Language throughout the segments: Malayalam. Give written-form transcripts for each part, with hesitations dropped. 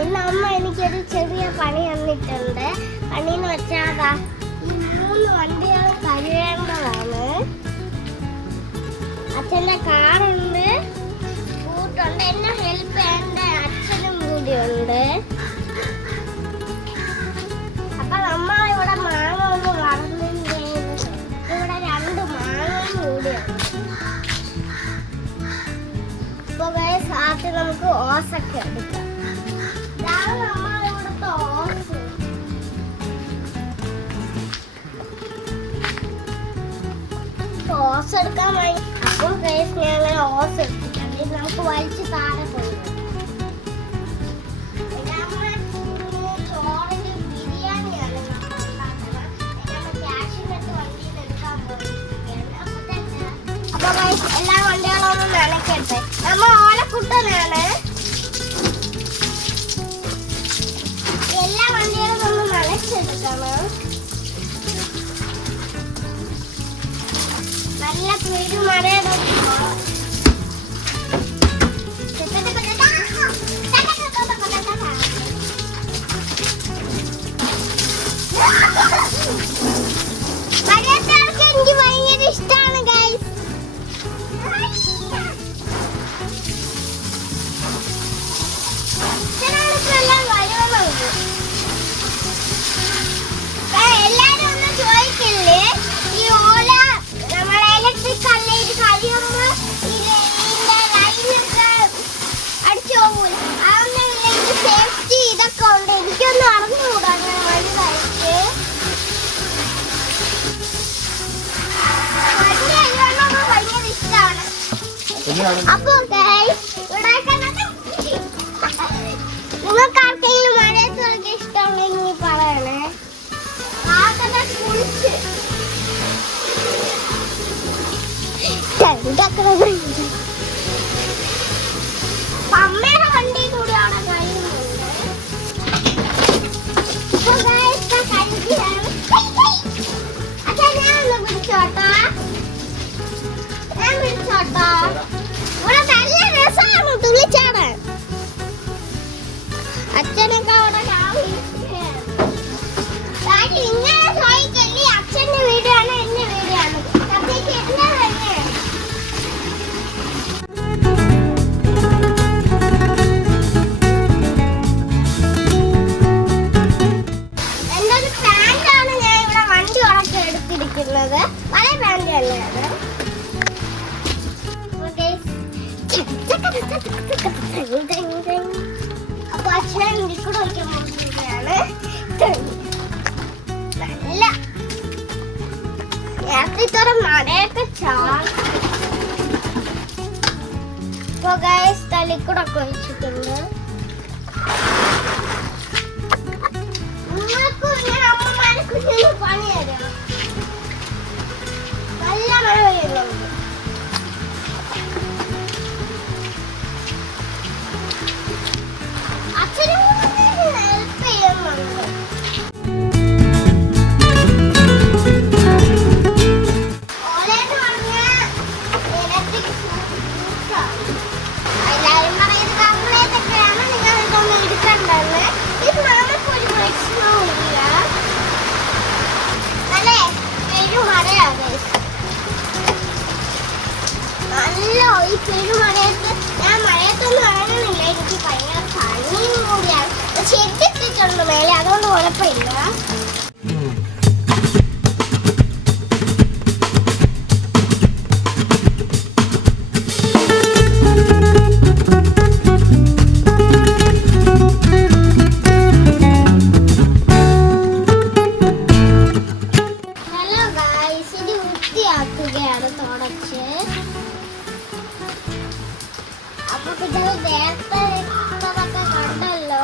ഇന്ന് അമ്മ എനിക്കൊരു ചെറിയ പണി തന്നിട്ടുണ്ട്. പണിന്ന് വെച്ചാൽ ഈ 3 വണ്ടികൾ കഴുകേണ്ടതാണ്. അച്ഛൻ്റെ കാറുണ്ട്, സ്കൂട്ടുണ്ട്, എന്നെ ഹെൽപ്പ് ചെയ്യേണ്ട അച്ഛനും കൂടിയുണ്ട്. അപ്പൊ നമ്മളിവിടെ മാങ്ങ ഒന്ന് വളർന്നിട്ട് ഇവിടെ 2 മാങ്ങയും കൂടിയുണ്ട്. ഇപ്പൊ ആദ്യം നമുക്ക് ഓസൊക്കെ എടുക്കാം. ഇതാണ് നമ്മളിവിടുത്തെ ഓസ്. ഓസ് എടുക്കാൻ വേണ്ടി അപ്പോൾ ഞാൻ ഓസ് എടുത്തിട്ടുണ്ട്. നമുക്ക് വലിച്ച് താഴെ കൊണ്ടുവരാം. ചോറിന് ബിരിയാണിയാണ് നമ്മൾ ഉണ്ടാക്കുന്നത്. ക്യാഷിനൊക്കെ വണ്ടിയിൽ എടുക്കാൻ പോയിരിക്കുകയാണ്. അപ്പൊ എല്ലാ വണ്ടികളൊന്നും നനയ്ക്കട്ടെ. നമ്മ ഓലക്കുട്ടനാണ്. എല്ലാ വണ്ടികളും നമ്മൾ നനച്ചെടുക്കണം. നല്ല പെരുമഴയുടെ മഴയത്താൾക്ക് എനിക്ക് ഭയങ്കര ഇഷ്ടമാണ് ഗൈസ്. എല്ലാരും ഒന്ന് ചോദിക്കില്ലേ, ഈ ഓല നമ്മളെ ഇലക്ട്രിക് കല്ലേറ്റ് കഴിയുമ്പോ ഇതിന്റെ ലൈനൊക്കെ അടിച്ചു പോകൂല. അതൊന്നും ഇതിന്റെ സേഫ്റ്റി ഇതൊക്കെ ഉണ്ട്. എനിക്കൊന്നും അറിഞ്ഞുകൂടാ ഞാൻ വലുതായിട്ട്. വണ്ടി കഴിയുമ്പോൾ ഭയങ്കര ഇഷ്ടമാണ്. അപ്പൊ നിങ്ങൾക്ക് ആർക്കെങ്കിലും മഴയത്തൊക്കെ ഇഷ്ടമുണ്ടെങ്കിൽ പറയണേ. അമ്മയുടെ വണ്ടി കൂടി അവിടെ കഴിയുന്നുണ്ട്. ഞാനൊന്ന് പിടിച്ചോട്ടോ, ഞാൻ പിടിച്ചോട്ടോ. ഇവിടെ നല്ല രസമാണ് തുള്ളിച്ചാടാൻ. അച്ഛനൊക്കെ അവിടെ ഇങ്ങനെ ചോദിക്കല്ലേ, അച്ഛന്റെ വീടാണ് എന്റെ വീടാണ്. സത്യക്ക് എന്താ തന്നെ എന്റെ ഒരു പാന്റാണ് ഞാൻ ഇവിടെ വണ്ടി ഉടക്കി എടുത്തിരിക്കുന്നത്. പഴയ പാന്റ് തന്നെയാണ്. അപ്പൊ അച്ഛനെ കൂടെ വയ്ക്കാൻ പോകുകയാണ്. നല്ല നേരത്തെ മഴയൊക്കെ തലിക്കൂടൊക്കെ ഒഴിച്ചിട്ടുണ്ട്. നിങ്ങൾക്കും ഇങ്ങനെ അമ്മമാർക്ക് പണി തരാം. നല്ല മഴ പെയ്യുന്നുണ്ട്. അച്ഛനും ഹെൽപ്പ് ചെയ്യുന്നുണ്ട്. നല്ല ഈ പെരുമഴയത്ത് ഞാൻ മഴയത്തൊന്നും ഇറങ്ങുന്നില്ല. എനിക്ക് ഭയങ്കര പനിയും കൂടിയാണ്. ചെത്തിട്ടിട്ടുണ്ട് മേലെ, അതുകൊണ്ട് കുഴപ്പമില്ല. ഹലോ ഗായ്സ്, ഇത് വൃത്തിയാക്കുകയാണ് തുടച്ച്. അപ്പൊ ഇത് നേരത്തെ കണ്ടല്ലോ,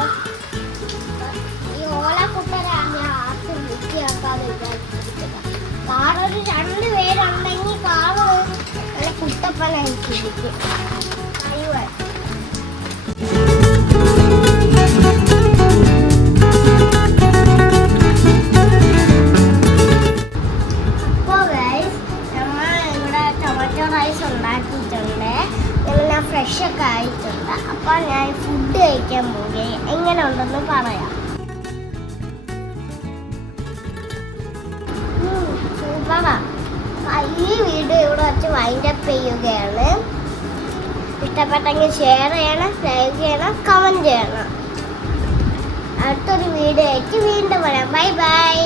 ഈ ഓലക്കുട്ടനാണ് ആർക്കും വൃത്തിയാക്കാതെ വിചാരിച്ചിരിക്കുന്നത്. കാറൊരു 2 പേരുണ്ടെങ്കിൽ കാറ് നല്ല കുട്ടപ്പനായിരിക്കും. അപ്പോ ഗൈസ്, നമ്മൾ ഇവിടെ ടൊമാറ്റോ റൈസ് ഉണ്ടാക്കിയിട്ടുണ്ട്. ഫ്രഷ് ഒക്കെ ആയിട്ടുണ്ട്. കഴിച്ചിട്ടുണ്ട്. അപ്പോൾ ഞാൻ ഫുഡ് കഴിക്കാൻ പോവുകയാണ്. എങ്ങനെ ഉണ്ടെന്ന് പറയാം. സൂപ്പറാ. ഈ വീഡിയോ ഇവിടെ വെച്ച് വൈൻഡപ്പ് ചെയ്യുകയാണ്. ഇഷ്ടപ്പെട്ടെങ്കിൽ ഷെയർ ചെയ്യണം, ലൈക്ക് ചെയ്യണം, കമൻറ്റ് ചെയ്യണം. അടുത്തൊരു വീഡിയോ ആയിട്ട് വീണ്ടും വരാം. Bye bye.